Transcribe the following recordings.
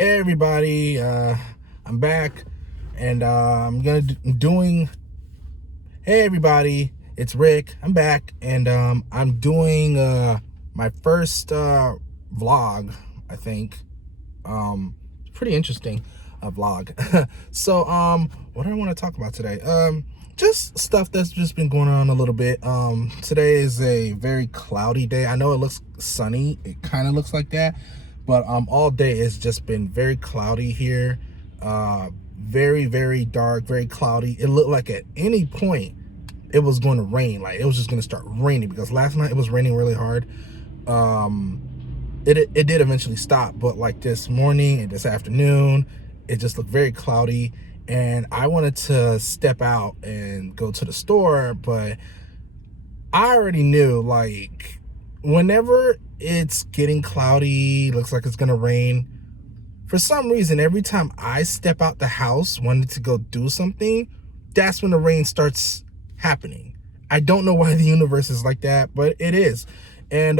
Hey everybody, I'm back, and I'm gonna doing. Hey everybody, it's Rick. I'm back, and I'm doing my first vlog. I think pretty interesting vlog. So what do I want to talk about today? Just stuff that's just been going on a little bit. Today is a very cloudy day. I know it looks sunny. It kind of looks like that. But all day it's just been very cloudy here. Very, very dark, very cloudy. It looked like at any point it was going to rain. Like it was just going to start raining, because last night it was raining really hard. It did eventually stop, but like this morning and this afternoon, it just looked very cloudy. And I wanted to step out and go to the store, but I already knew, like, whenever it's getting cloudy, looks like it's gonna rain, for some reason, every time I step out the house wanting to go do something, that's when the rain starts happening. I don't know why the universe is like that, but it is. And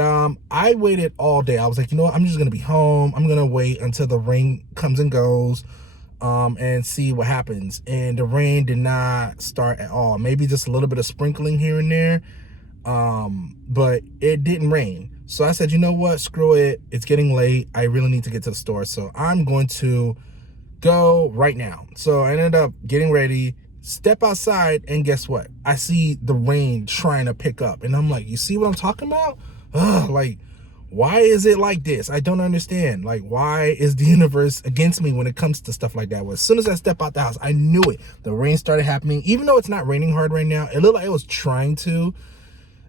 I waited all day. I was like, you know what? I'm just gonna be home. I'm gonna wait until the rain comes and goes, and see what happens. And the rain did not start at all. Maybe just a little bit of sprinkling here and there. But it didn't rain. So I said, you know what, screw it, it's getting late, I really need to get to the store, so I'm going to go right now. So I ended up getting ready, step outside, and guess what, I see the rain trying to pick up, and I'm like, you see what I'm talking about? Ugh, like, why is it like this? I don't understand. Like, why is the universe against me when it comes to stuff like that? Well, as soon as I step out the house, I knew it. The rain started happening. Even though it's not raining hard right now, it looked like it was trying to.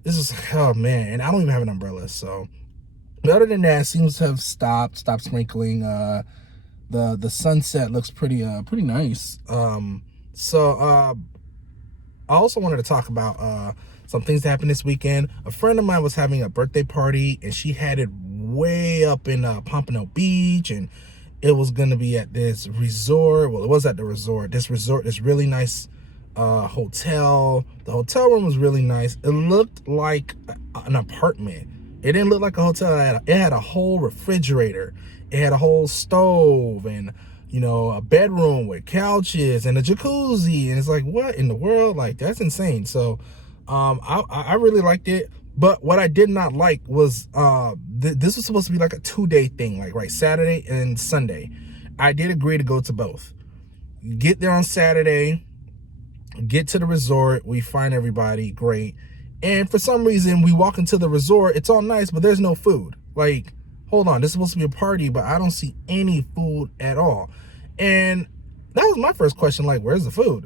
This is, oh man, and I don't even have an umbrella. So, but other than that, it seems to have stopped sprinkling. The sunset looks pretty nice. I also wanted to talk about some things that happened this weekend. A friend of mine was having a birthday party, and she had it way up in Pompano Beach, and it was gonna be at this resort. Well, it was at the resort. This really nice hotel. The hotel room was really nice. It looked like an apartment. It didn't look like a hotel. It had a whole refrigerator. It had a whole stove, and you know, a bedroom with couches and a jacuzzi. And it's like, what in the world? Like, that's insane. So I really liked it. But what I did not like was this was supposed to be like a 2-day thing, like right, Saturday and Sunday. I did agree to go to both. Get there on Saturday, get to the resort, we find everybody, great. And for some reason, we walk into the resort, it's all nice, but there's no food. Like, hold on, this is supposed to be a party, but I don't see any food at all. And that was my first question, like, where's the food?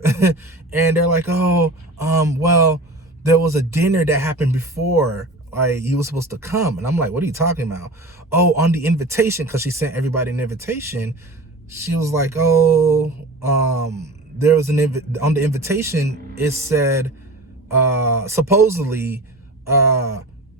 And they're like, oh, well, there was a dinner that happened before, like, you were supposed to come. And I'm like, what are you talking about? Oh, on the invitation, because she sent everybody an invitation, she was like, oh, there was on the invitation, it said supposedly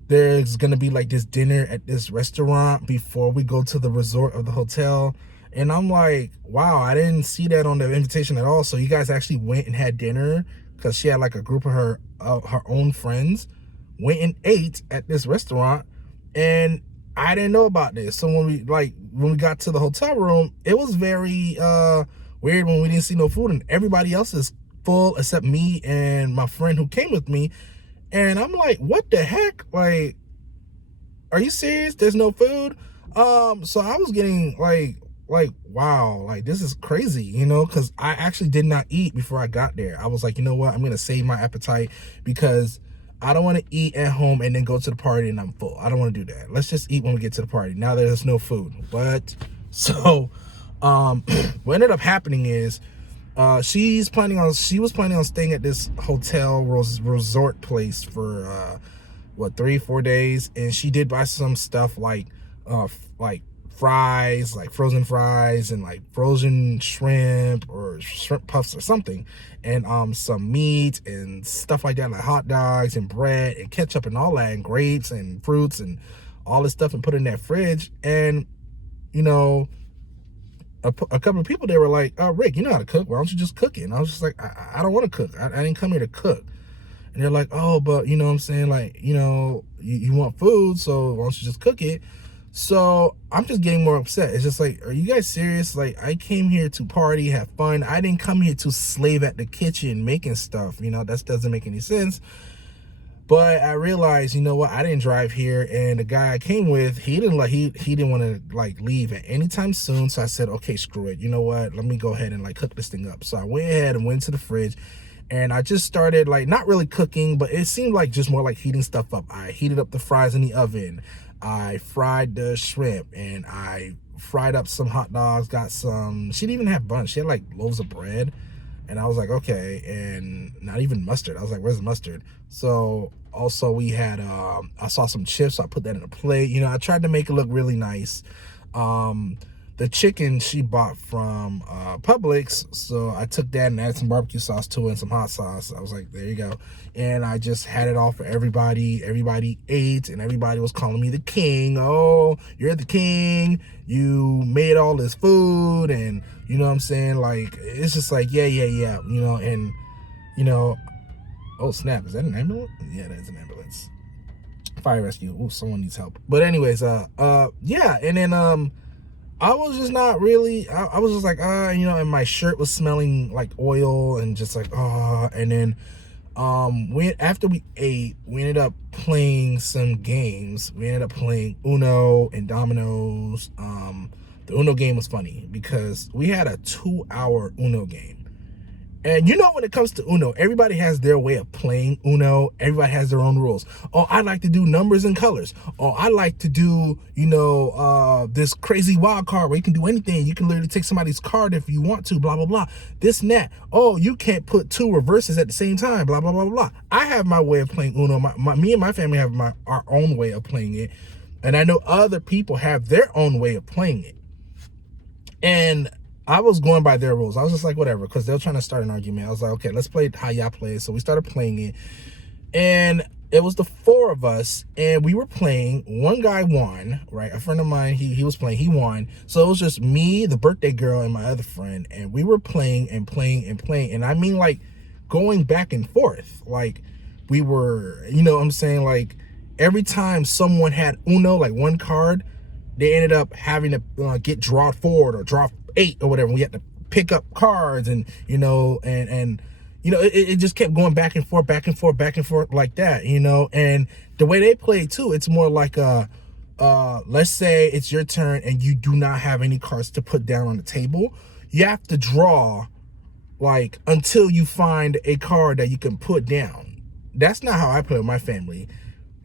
there's gonna be like this dinner at this restaurant before we go to the resort of the hotel. And I'm like, wow, I didn't see that on the invitation at all. So you guys actually went and had dinner? Because she had like a group of her own friends went and ate at this restaurant, and I didn't know about this. So when we got to the hotel room, it was very weird when we didn't see no food, and everybody else is full except me and my friend who came with me. And I'm like, what the heck? Like, are you serious? There's no food? So I was getting like, wow, like, this is crazy, you know, because I actually did not eat before I got there. I was like, you know what? I'm going to save my appetite, because I don't want to eat at home and then go to the party and I'm full. I don't want to do that. Let's just eat when we get to the party. Now there's no food. But so what ended up happening is she was planning on staying at this hotel resort place for 3-4 days, and she did buy some stuff like fries, like frozen fries, and like frozen shrimp or shrimp puffs or something, and some meat and stuff like that, like hot dogs and bread and ketchup and all that, and grapes and fruits and all this stuff, and put it in that fridge. And you know, a couple of people, they were like, oh, Rick, you know how to cook, why don't you just cook it? And I was just like, I don't want to cook. I didn't come here to cook. And they're like, oh, but you know what I'm saying, like, you know, you want food, so why don't you just cook it? So I'm just getting more upset. It's just like, are you guys serious? Like, I came here to party, have fun. I didn't come here to slave at the kitchen making stuff. You know, that doesn't make any sense. But I realized, you know what? I didn't drive here, and the guy I came with, he didn't want to like leave at any time soon. So I said, okay, screw it. You know what? Let me go ahead and like cook this thing up. So I went ahead and went to the fridge, and I just started like not really cooking, but it seemed like just more like heating stuff up. I heated up the fries in the oven. I fried the shrimp, and I fried up some hot dogs. Got some. She didn't even have buns. She had like loaves of bread. And I was like, okay, and not even mustard. I was like, where's the mustard? So also we had, I saw some chips, so I put that in a plate. You know, I tried to make it look really nice. The chicken she bought from Publix, so I took that and added some barbecue sauce to it and some hot sauce. I was like, there you go. And I just had it all for everybody. Everybody ate, and everybody was calling me the king. Oh, you're the king. You made all this food, and you know what I'm saying? Like, it's just like, yeah, you know, and, you know, oh, snap, is that an ambulance? Yeah, that is an ambulance. Fire rescue. Oh, someone needs help. But anyways, yeah, and then, I was just not really, I was just like, you know, and my shirt was smelling like oil and just like, and then, after we ate, we ended up playing some games. We ended up playing Uno and Dominoes. The Uno game was funny because we had a 2-hour Uno game. And you know, when it comes to Uno, everybody has their way of playing Uno. Everybody has their own rules. Oh, I like to do numbers and colors. Oh, I like to do, you know, this crazy wild card where you can do anything. You can literally take somebody's card if you want to, blah, blah, blah. This and that. Oh, you can't put 2 reverses at the same time, blah, blah, blah, blah. I have my way of playing Uno. Me and my family have our own way of playing it. And I know other people have their own way of playing it. And I was going by their rules. I was just like, whatever, because they were trying to start an argument. I was like, okay, let's play how y'all play. So we started playing it, and it was the 4 of us, and we were playing. One guy won, right? A friend of mine, he was playing, he won. So it was just me, the birthday girl, and my other friend, and we were playing and playing and playing. And I mean, like, going back and forth. Like, we were, you know what I'm saying? Like, every time someone had Uno, like one card, they ended up having to get draw forward or draw 8 or whatever. We had to pick up cards, and you know, and you know, it just kept going back and forth like that, you know. And the way they play too, it's more like let's say it's your turn and you do not have any cards to put down on the table. You have to draw like until you find a card that you can put down. That's not how I play with my family.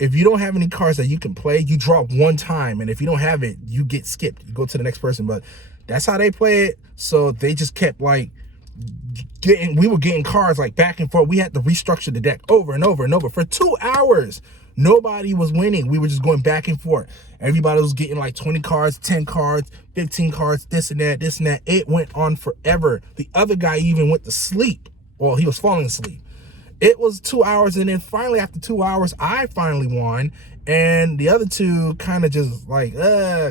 If you don't have any cards that you can play, you draw one time, and if you don't have it, you get skipped. You go to the next person. But that's how they play it. So they just kept like we were getting cards like back and forth. We had to restructure the deck over and over and over for 2 hours. Nobody was winning. We were just going back and forth. Everybody was getting like 20 cards, 10 cards, 15 cards, this and that, this and that. It went on forever. The other guy even went to sleep. Well, he was falling asleep. It was 2 hours, and then finally after 2 hours, I finally won, and the other two kind of just like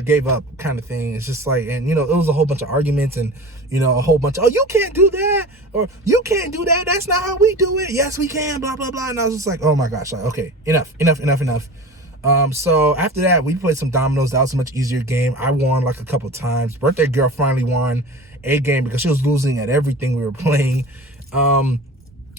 gave up kind of thing. It's just like, and you know, it was a whole bunch of arguments, and you know, a whole bunch of, oh, you can't do that, or you can't do that, that's not how we do it, yes we can, blah blah blah. And I was just like, oh my gosh, like, okay, enough. So after that, we played some dominoes. That was a much easier game. I won like a couple times. Birthday girl finally won a game because she was losing at everything we were playing.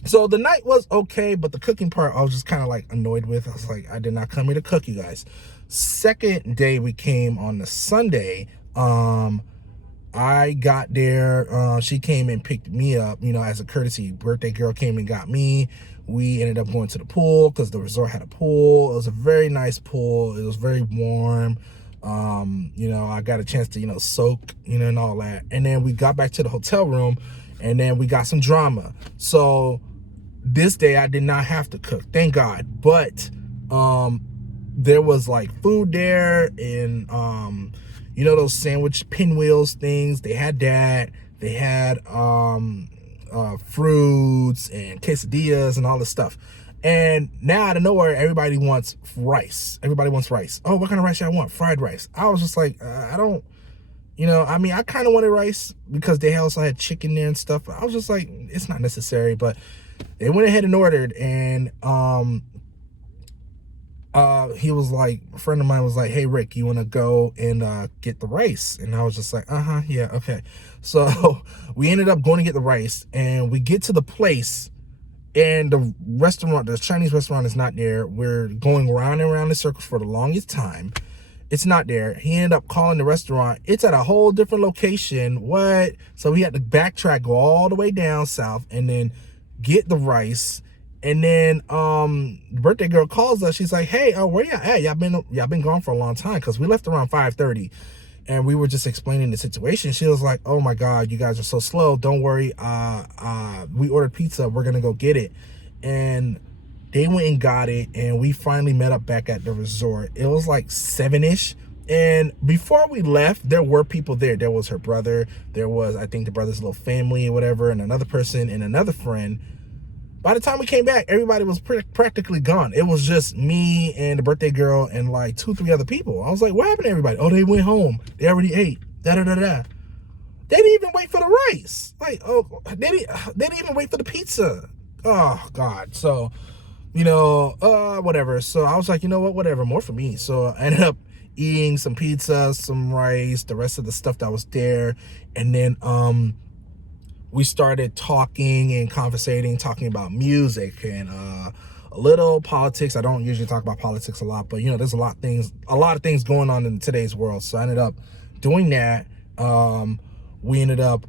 So the night was okay, but the cooking part I was just kind of like annoyed with. I was like, I did not come here to cook, you guys. Second day we came on the Sunday. I got there. She came and picked me up, you know, as a courtesy. Birthday girl came and got me. We ended up going to the pool because the resort had a pool. It was a very nice pool. It was very warm. You know, I got a chance to, you know, soak, you know, and all that. And then we got back to the hotel room, and then we got some drama. So this day I did not have to cook, thank God. But there was like food there, and you know, those sandwich pinwheels things, they had that. They had fruits and quesadillas and all this stuff. And now out of nowhere, everybody wants rice. Everybody wants rice. Oh, what kind of rice y'all want? Fried rice. I was just like, I don't, you know, I mean, I kind of wanted rice because they also had chicken there and stuff. I was just like, it's not necessary. But they went ahead and ordered, and he was like, a friend of mine was like, hey Rick, you want to go and get the rice? And I was just like, yeah, okay. So we ended up going to get the rice, and we get to the place, and the restaurant, the Chinese restaurant, is not there. We're going round and round in circles for the longest time. It's not there. He ended up calling the restaurant. It's at a whole different location. What? So we had to backtrack, go all the way down south, and then get the rice. And then the birthday girl calls us. She's like, hey, where y'all at? Y'all been gone for a long time, because we left around 5:30. And we were just explaining the situation. She was like, oh my God, you guys are so slow. Don't worry. We ordered pizza. We're going to go get it. And they went and got it. And we finally met up back at the resort. It was like 7-ish. And before we left, there were people there. There was her brother. There was, I think, the brother's little family or whatever, and another person and another friend. By the time we came back, everybody was practically gone. It was just me and the birthday girl and like 2-3 other people. I was like, what happened to everybody? Oh, they went home. They already ate. Da-da-da-da. They didn't even wait for the rice. Like, oh, they didn't even wait for the pizza. Oh, God. So, whatever. So I was like, you know what? Whatever. More for me. So I ended up eating some pizza, some rice, the rest of the stuff that was there. And then, we started talking and conversating, talking about music and a little politics. I don't usually talk about politics a lot, but there's a lot of things going on in today's world. So I ended up doing that. We ended up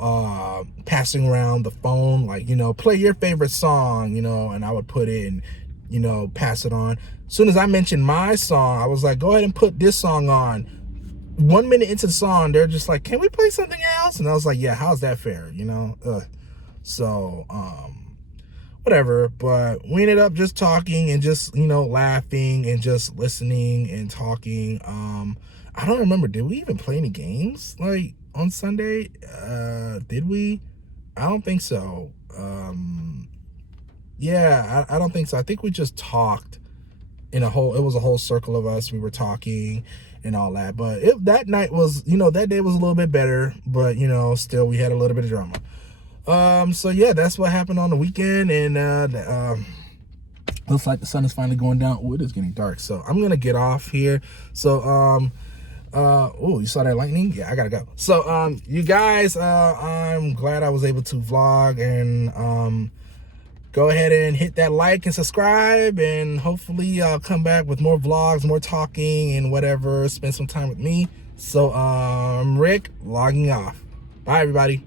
passing around the phone, like, play your favorite song, and I would put it and, pass it on. As soon as I mentioned my song, I was like, go ahead and put this song on. 1 minute into the song, they're just like, can we play something else? And I was like, yeah, how's that fair? So whatever. But we ended up just talking and just laughing and just listening and talking. I don't remember, did we even play any games like on Sunday? Did we? I don't think so. Yeah, I don't think so. I think we just talked it was a whole circle of us. We were talking and all that, but that night was, that day was a little bit better, but still we had a little bit of drama. So yeah, that's what happened on the weekend. And looks like the sun is finally going down. Oh, it is getting dark, so I'm gonna get off here. So oh, you saw that lightning? Yeah, I gotta go. So you guys, I'm glad I was able to vlog, and go ahead and hit that like and subscribe, and hopefully I'll come back with more vlogs, more talking and whatever, spend some time with me. So Rick, logging off. Bye everybody.